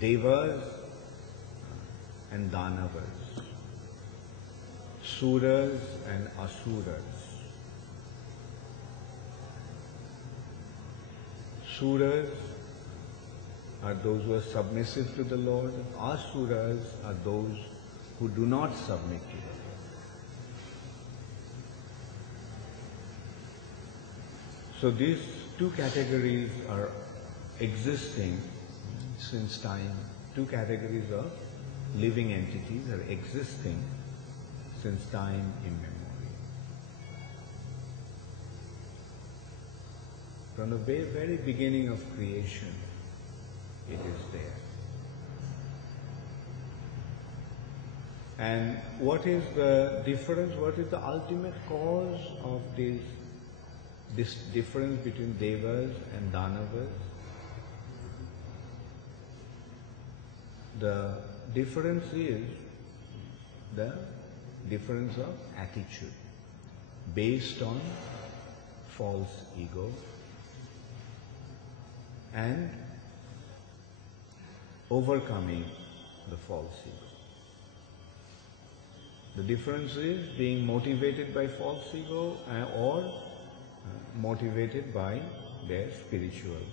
Devas and Danavas, Suras and Asuras. Suras are those who are submissive to the Lord. Asuras are those who do not submit to the Lord. So these two categories are existing since time. Two categories of living entities are existing since time immemorial. From the very beginning of creation, it is there. And what is the difference? What is the ultimate cause of this difference between Devas and Danavas? The difference is the difference of attitude based on false ego and overcoming the false ego. The difference is being motivated by false ego or motivated by their spiritual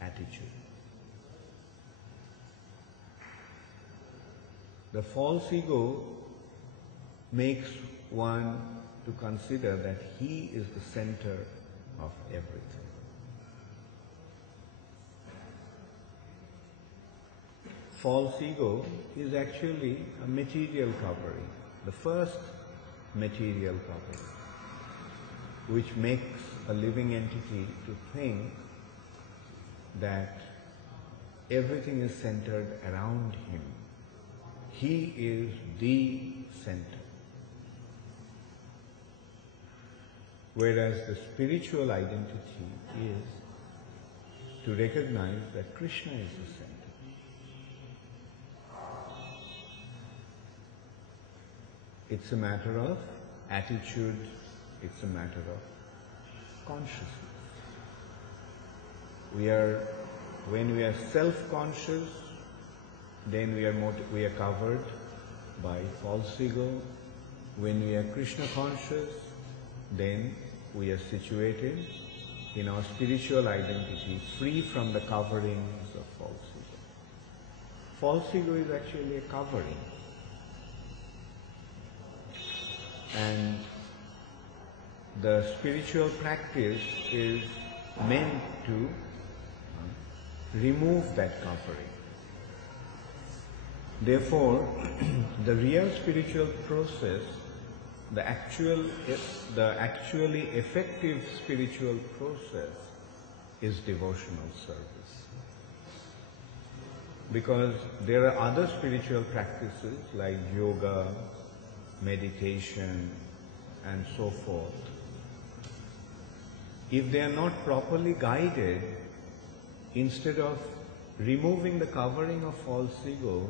attitude. The false ego makes one to consider that he is the center of everything. False ego is actually a material covering, the first material covering, which makes a living entity to think that everything is centered around him. He is the center. Whereas the spiritual identity is to recognize that Krishna is the center. It's a matter of attitude, it's a matter of consciousness. When we are self-conscious, then we are covered by false ego. When we are Krishna conscious, then we are situated in our spiritual identity, free from the coverings of false ego. False ego is actually a covering. And the spiritual practice is meant to remove that covering. Therefore, the real spiritual process, the actually effective spiritual process is devotional service. Because there are other spiritual practices like yoga, meditation, and so forth. If they are not properly guided, instead of removing the covering of false ego,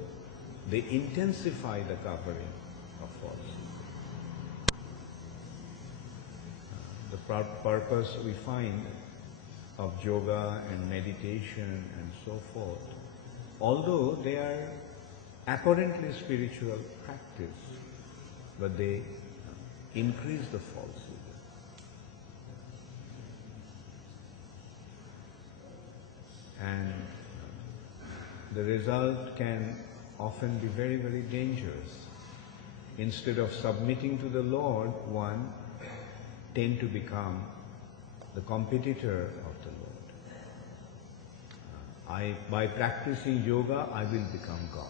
they intensify the covering of false ego. The purpose we find of yoga and meditation and so forth, although they are apparently spiritual practice, but they increase the false ego. And the result can often be very, very dangerous. Instead of submitting to the Lord, one tend to become the competitor of the Lord. By practicing yoga, I will become God.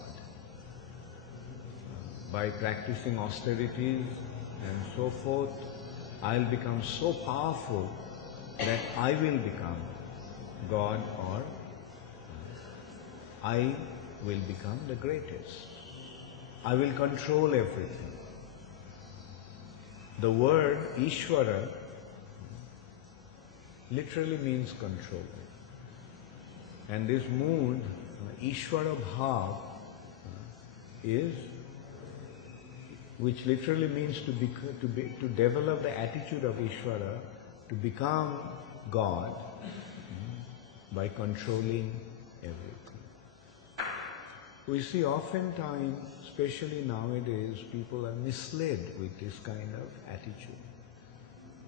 By practicing austerities and so forth, I'll become so powerful that I will become God, or I will become the greatest. I will control everything. The word Ishvara literally means control. And this mood, Ishvara Bhav, is, which literally means to develop the attitude of Ishvara, to become God by controlling everything. We see oftentimes, especially nowadays, people are misled with this kind of attitude.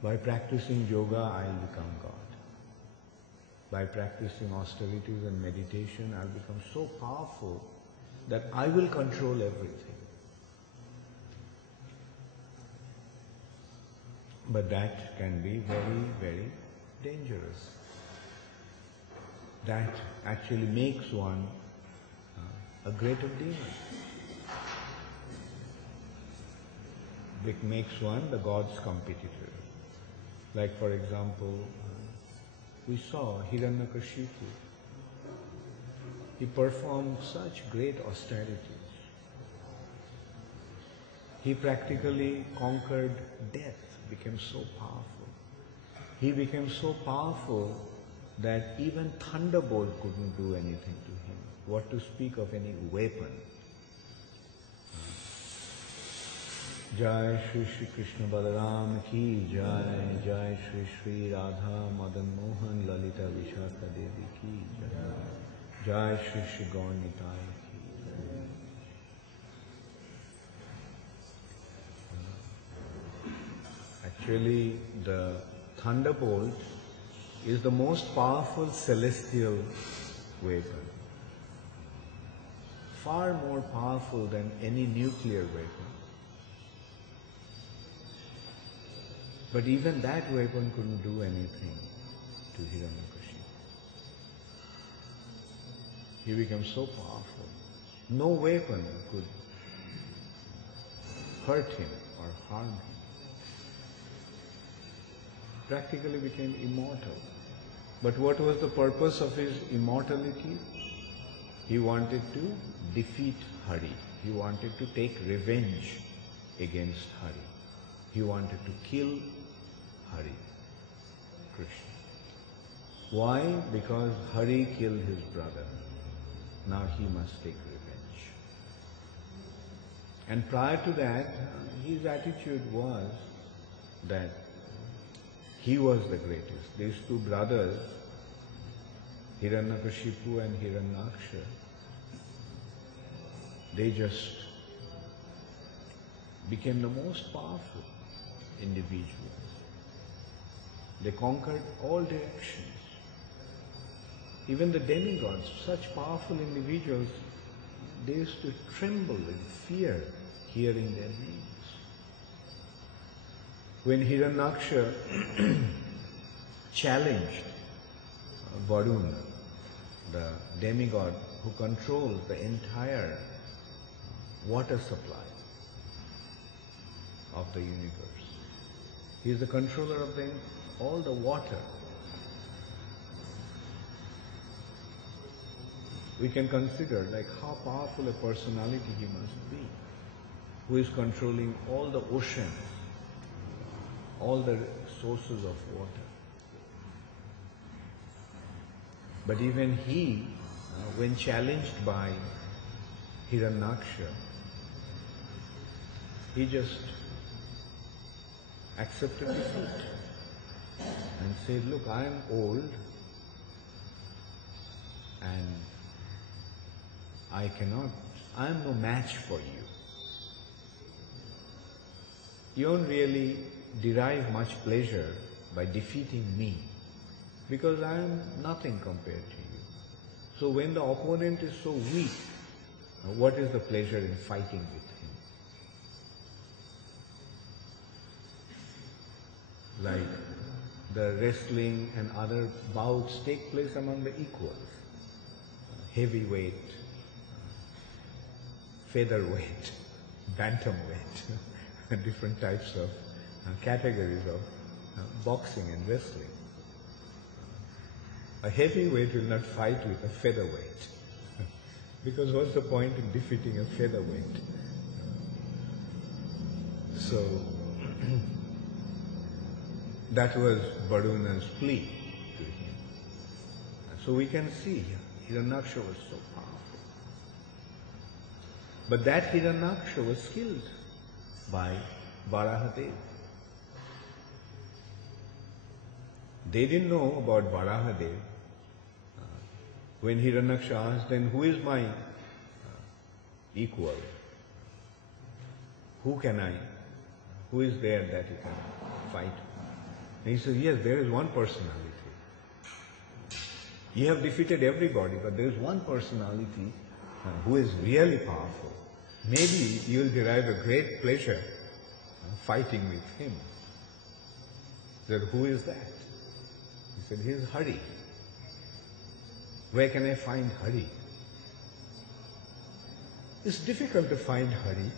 By practicing yoga, I'll become God. By practicing austerities and meditation, I'll become so powerful that I will control everything. But that can be very, very dangerous. That actually makes one a greater demon. It makes one the God's competitor. Like for example, we saw Hiranyakashipu. He performed such great austerities. He practically conquered death, became so powerful. He became so powerful that even thunderbolt couldn't do anything to him. What to speak of any weapon. Jai Shri Shri Krishna Balaram ki Jai, Jai Shri Shri Radha Madan Mohan Lalita Vishakha Devi ki Jai, Jai Shri Shri Gaur Nitai ki Jai. Actually, the thunderbolt is the most powerful celestial weapon. Far more powerful than any nuclear weapon. But even that weapon couldn't do anything to Hiranyakashipu. He became so powerful. No weapon could hurt him or harm him. Practically became immortal. But what was the purpose of his immortality? He wanted to defeat Hari. He wanted to take revenge against Hari. He wanted to kill Hari, Krishna. Why? Because Hari killed his brother. Now he must take revenge. And prior to that, his attitude was that he was the greatest. These two brothers, Hiranyakashipu and Hiranyaksha, they just became the most powerful individuals. They conquered all directions. Even the demigods, such powerful individuals, they used to tremble in fear hearing their names. When Hiranyaksha challenged Varuna, the demigod who controls the entire water supply of the universe. He is the controller of all the water. We can consider like how powerful a personality he must be, who is controlling all the oceans, all the sources of water. But even he, when challenged by Hiranyaksha, he just accepted defeat and said, look, I am old and I am no match for you. You don't really derive much pleasure by defeating me because I am nothing compared to you. So when the opponent is so weak, what is the pleasure in fighting with him? Like the wrestling and other bouts take place among the equals. Heavyweight, featherweight, bantamweight, different types of categories of boxing and wrestling. A heavyweight will not fight with a featherweight because what's the point in defeating a featherweight? So that was Varuna's plea to him. So we can see Hiranyaksha was so powerful. But that Hiranyaksha was killed by Varahadev. They didn't know about Varahadev. When Hiranyaksha asked, then who is my equal. Who is there that you can fight? And he says, yes, there is one personality. You have defeated everybody, but there is one personality who is really powerful. Maybe you will derive a great pleasure fighting with him. He said, who is that? He said, he is Hari. Where can I find Hari? It's difficult to find Hari,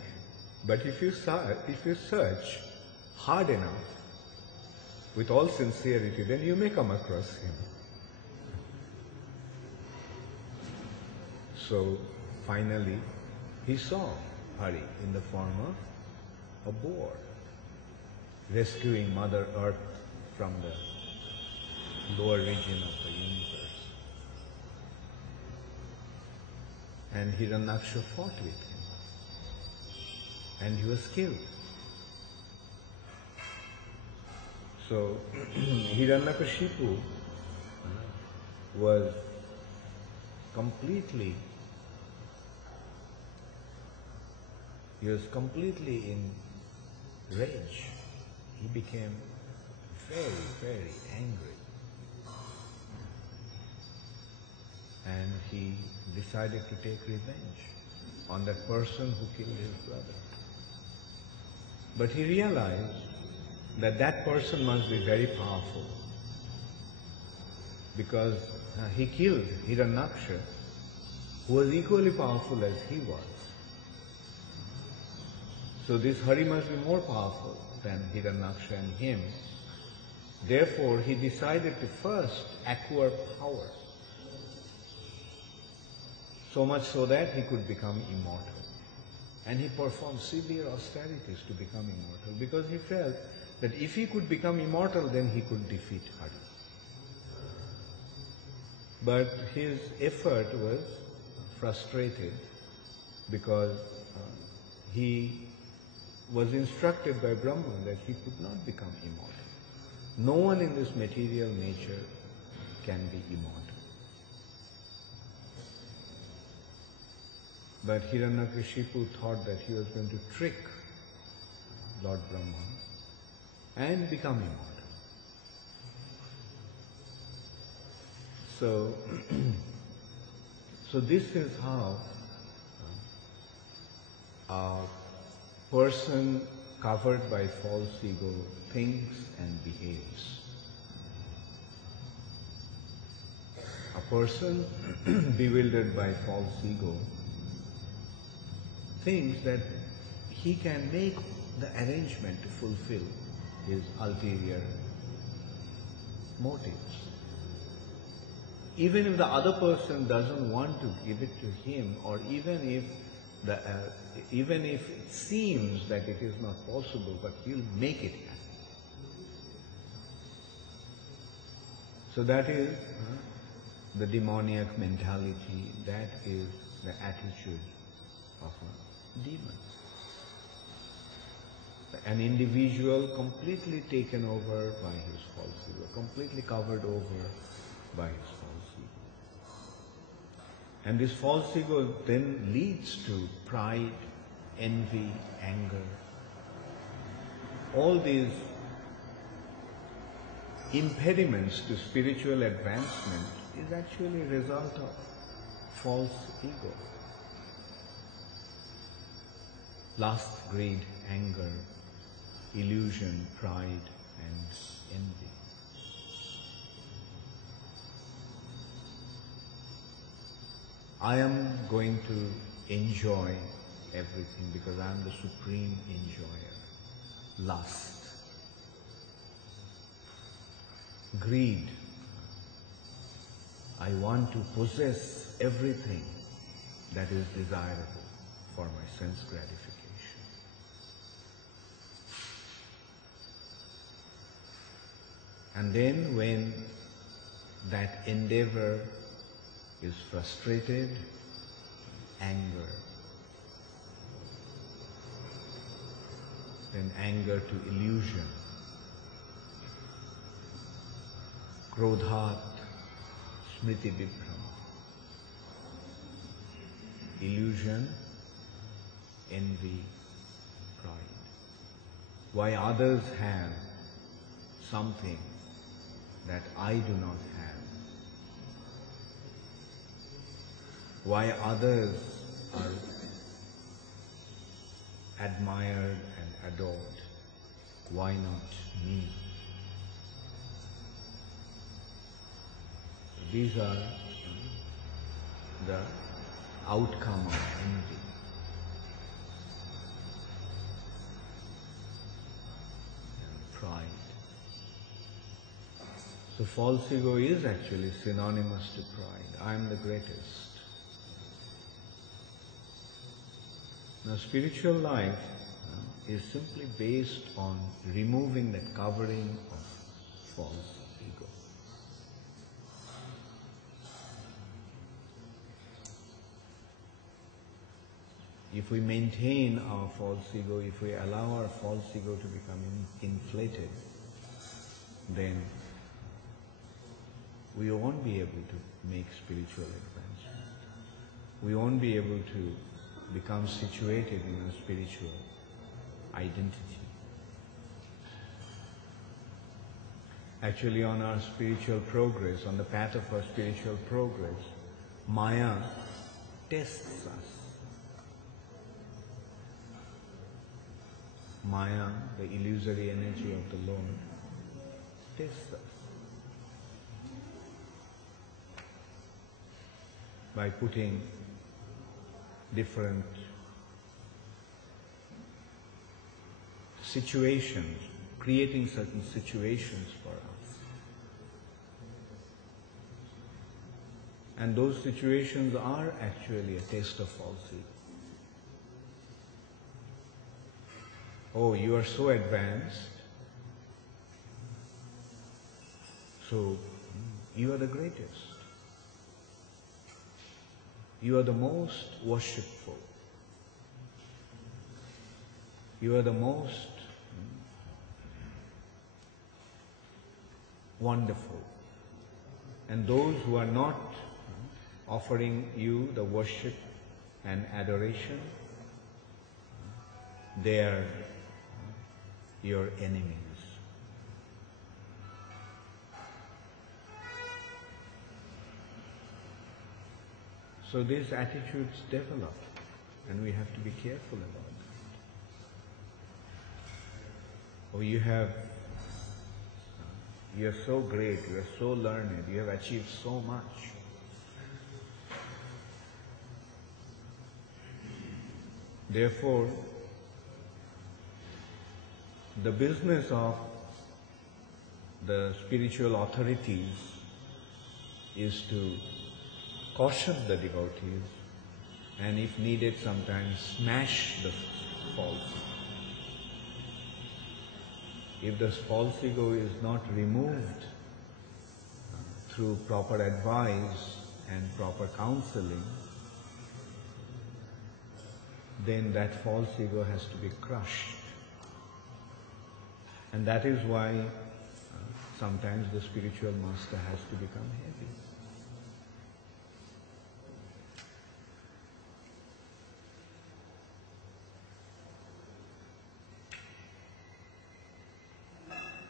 but if you search hard enough, with all sincerity, then you may come across him. So finally, he saw Hari in the form of a boar, rescuing Mother Earth from the lower region of the universe. And Hiranyaksha fought with him, and he was killed. So Hiranyakashipu was completely in rage. He became very, very angry. And he decided to take revenge on that person who killed his brother. But he realized that that person must be very powerful, because he killed Hiranyaksha, who was equally powerful as he was. So this Hari must be more powerful than Hiranyaksha and him. Therefore, he decided to first acquire power, so much so that he could become immortal. And he performed severe austerities to become immortal, because he felt that if he could become immortal, then he could defeat Hari. But his effort was frustrated, because he was instructed by Brahma that he could not become immortal. No one in this material nature can be immortal. But Hiranyakashipu thought that he was going to trick Lord Brahma and become immortal. So this is how a person covered by false ego thinks and behaves. A person bewildered by false ego thinks that he can make the arrangement to fulfill his ulterior motives. Even if the other person doesn't want to give it to him, or even if it seems that it is not possible, but he'll make it happen. So that is the demoniac mentality, that is the attitude of a demon. An individual completely taken over by his false ego, completely covered over by his false ego. And this false ego then leads to pride, envy, anger. All these impediments to spiritual advancement is actually a result of false ego. Lust, greed, anger, illusion, pride, and envy. I am going to enjoy everything because I am the supreme enjoyer. Lust. Greed. I want to possess everything that is desirable for my sense gratification. And then when that endeavor is frustrated, anger. Then anger to illusion. Krodhat, smriti vibhrama. Illusion envy, pride. Why others have something that I do not have. Why others are admired and adored. Why not me? These are the outcome of envy. And pride. So false ego is actually synonymous to pride. I am the greatest. Now spiritual life is simply based on removing that covering of false ego. If we maintain our false ego, if we allow our false ego to become inflated, then we won't be able to make spiritual advancement. We won't be able to become situated in a spiritual identity. Actually, on our spiritual progress, on the path of our spiritual progress, Maya tests us. Maya, the illusory energy of the Lord, tests us by putting different situations, creating certain situations for us. And those situations are actually a test of false ego. Oh, you are so advanced, so you are the greatest. You are the most worshipful. You are the most wonderful. And those who are not offering you the worship and adoration, they are your enemies. So these attitudes develop, and we have to be careful about that. Oh, you are so great, you are so learned, you have achieved so much. Therefore, the business of the spiritual authorities is to caution the devotees, and if needed, sometimes smash the false. If the false ego is not removed through proper advice and proper counseling, then that false ego has to be crushed. And that is why sometimes the spiritual master has to become heavy.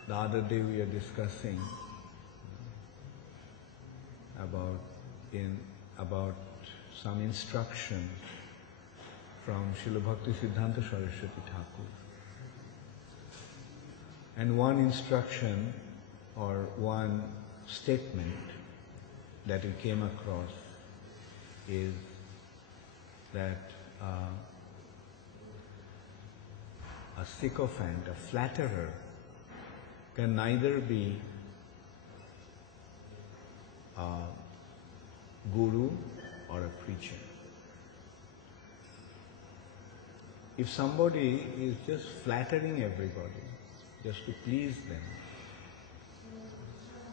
The other day we are discussing about some instruction from Srila Bhakti Siddhanta Saraswati Thakur. And one instruction or one statement that we came across is that a sycophant, a flatterer, can neither be a guru or a preacher. If somebody is just flattering everybody, just to please them,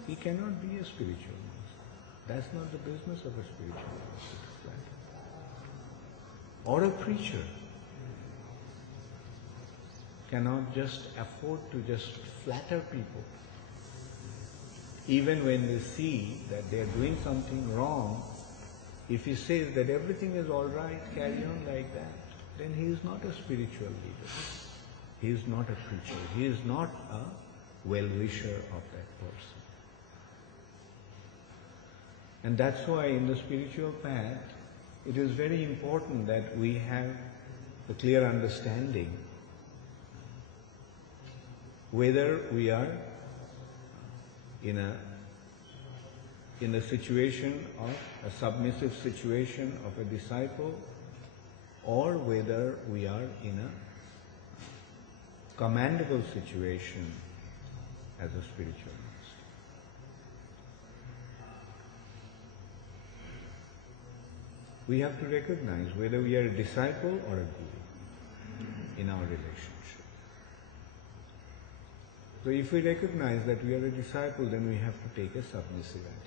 he cannot be a spiritual master. That's not the business of a spiritual master, to flatter. Or a preacher cannot just afford to just flatter people. Even when they see that they are doing something wrong, if he says that everything is all right, carry on like that, then he is not a spiritual leader. He is not a preacher. He is not a well-wisher of that person. And that's why in the spiritual path, it is very important that we have a clear understanding whether we are in a situation of a submissive situation of a disciple, or whether we are in a commendable situation as a spiritual master. We have to recognize whether we are a disciple or a guru in our relationship. So if we recognize that we are a disciple, then we have to take a submissive attitude.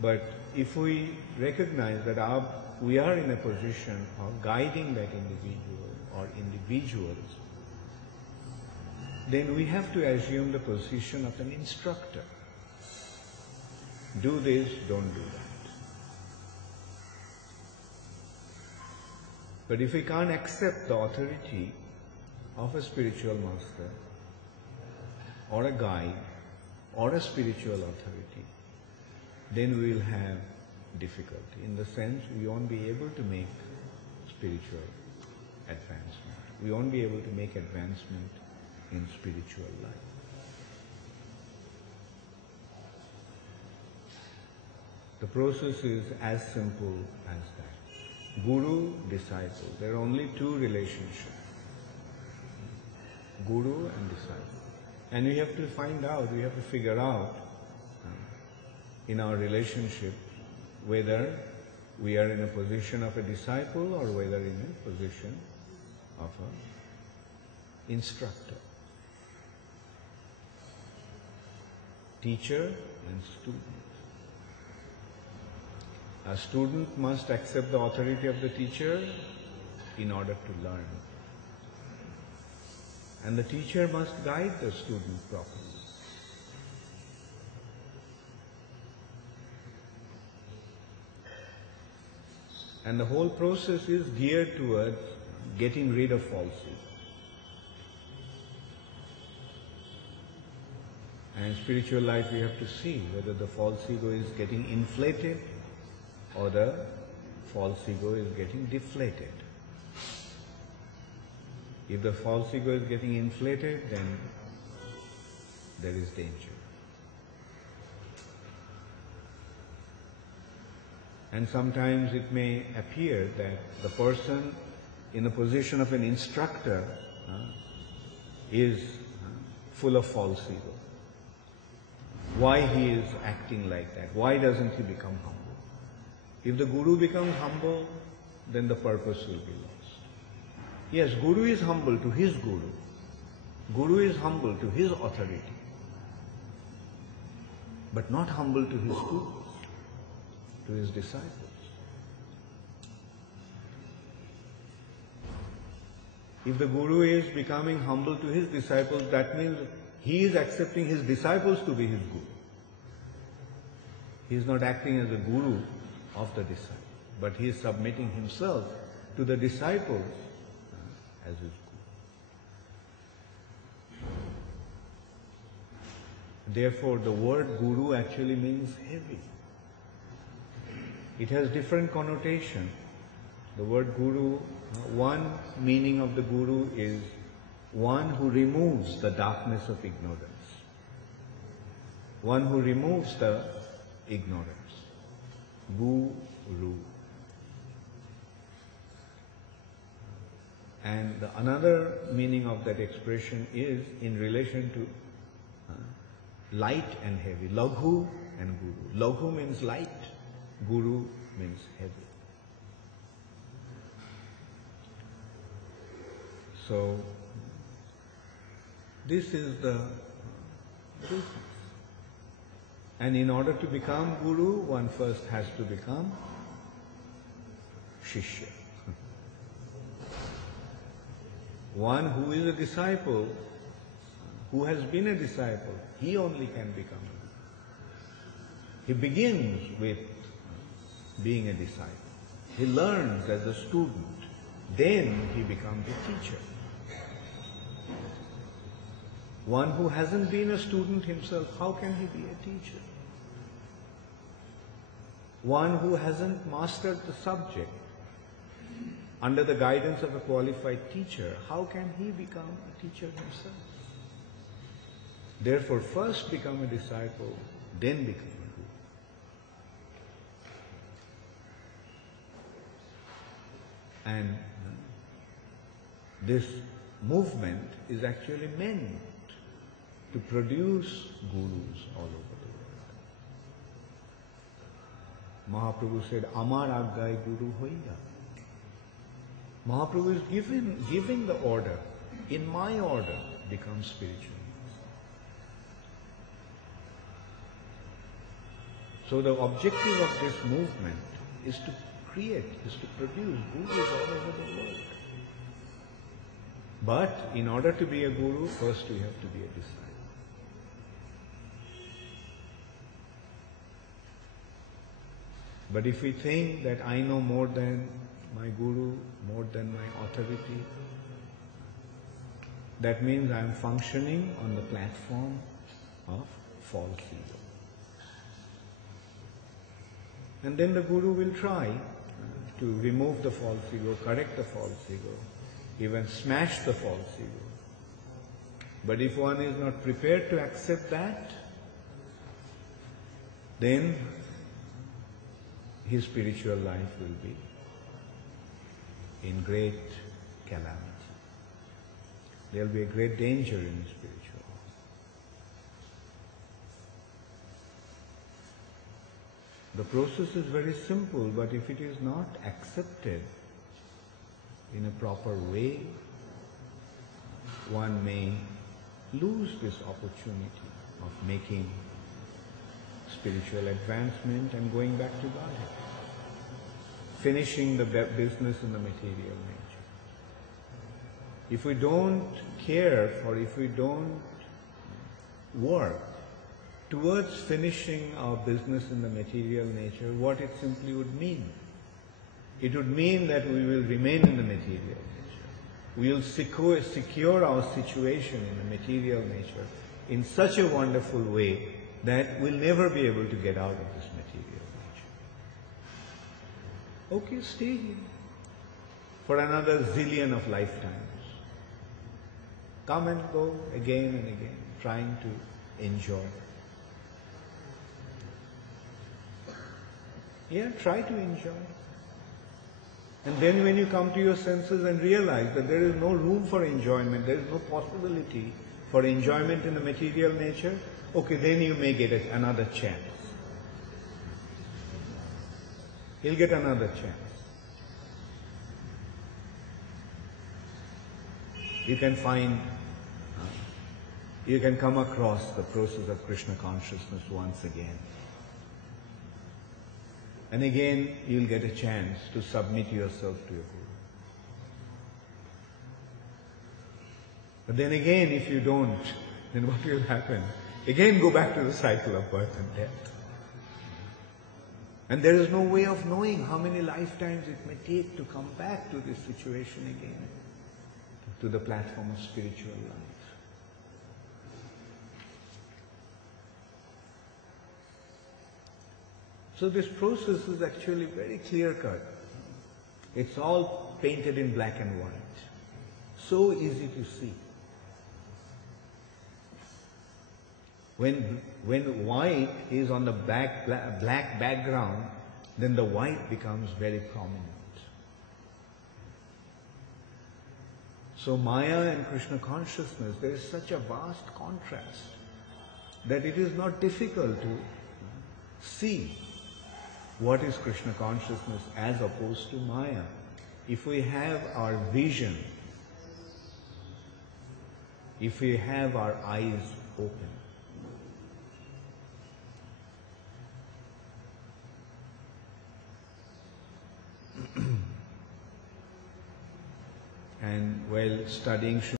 But if we recognize that we are in a position of guiding that individual or individuals, then we have to assume the position of an instructor. Do this, don't do that. But if we can't accept the authority of a spiritual master or a guide or a spiritual authority, then we will have difficulty. In the sense, we won't be able to make spiritual advancement. We won't be able to make advancement in spiritual life. The process is as simple as that. Guru, disciple. There are only two relationships. Guru and disciple. And we have to find out, we have to figure out in our relationship whether we are in a position of a disciple or whether in a position of an instructor. Teacher and student. A student must accept the authority of the teacher in order to learn. And the teacher must guide the student properly. And the whole process is geared towards getting rid of falsehood. And in spiritual life we have to see whether the false ego is getting inflated or the false ego is getting deflated. If the false ego is getting inflated, then there is danger. And sometimes it may appear that the person in the position of an instructor is full of false ego. Why he is acting like that? Why doesn't he become humble? If the guru becomes humble, then the purpose will be lost. Yes, guru is humble to his guru. Guru is humble to his authority, but not humble to his students, to his disciples. If the guru is becoming humble to his disciples, that means he is accepting his disciples to be his guru. He is not acting as a guru of the disciple, but he is submitting himself to the disciples as his guru. Therefore, the word guru actually means heavy. It has different connotation. The word guru, one meaning of the guru is one who removes the darkness of ignorance. One who removes the ignorance. Guru. And another meaning of that expression is in relation to light and heavy. Laghu and guru. Laghu means light. Guru means heavy. So, this is the business. And in order to become guru, one first has to become shishya. One who is a disciple, who has been a disciple, he only can become a guru. He begins with being a disciple. He learns as a student. Then he becomes a teacher. One who hasn't been a student himself, how can he be a teacher? One who hasn't mastered the subject under the guidance of a qualified teacher, how can he become a teacher himself? Therefore, first become a disciple, then become a guru. And this movement is actually meant to produce gurus all over the world. Mahaprabhu said, Amar Aggai Guru Hoiga. Mahaprabhu is giving the order. In my order, become spiritual. So the objective of this movement is to create, is to produce gurus all over the world. But in order to be a guru, first we have to be a disciple. But if we think that I know more than my guru, more than my authority, that means I am functioning on the platform of false ego. And then the guru will try to remove the false ego, correct the false ego, even smash the false ego. But if one is not prepared to accept that, then his spiritual life will be in great calamity. There will be a great danger in spiritual life. The process is very simple, but if it is not accepted in a proper way, one may lose this opportunity of making spiritual advancement and going back to Godhead, finishing the business in the material nature. If we don't care or if we don't work towards finishing our business in the material nature, what it simply would mean? It would mean that we will remain in the material nature. We will secure our situation in the material nature in such a wonderful way that we'll never be able to get out of this material nature. Okay, stay here for another zillion of lifetimes. Come and go again and again, trying to enjoy. Yeah, try to enjoy. And then when you come to your senses and realize that there is no room for enjoyment, there is no possibility for enjoyment in the material nature, okay, then you may get another chance. You'll get another chance. You can come across the process of Krishna consciousness once again. And again, you'll get a chance to submit yourself to your Guru. But then again, if you don't, then what will happen? Again, go back to the cycle of birth and death. And there is no way of knowing how many lifetimes it may take to come back to this situation again, to the platform of spiritual life. So this process is actually very clear-cut. It's all painted in black and white. So easy to see. When white is on the black background, then the white becomes very prominent. So Maya and Krishna consciousness, there is such a vast contrast that it is not difficult to see what is Krishna consciousness as opposed to Maya. If we have our vision, if we have our eyes open. And while studying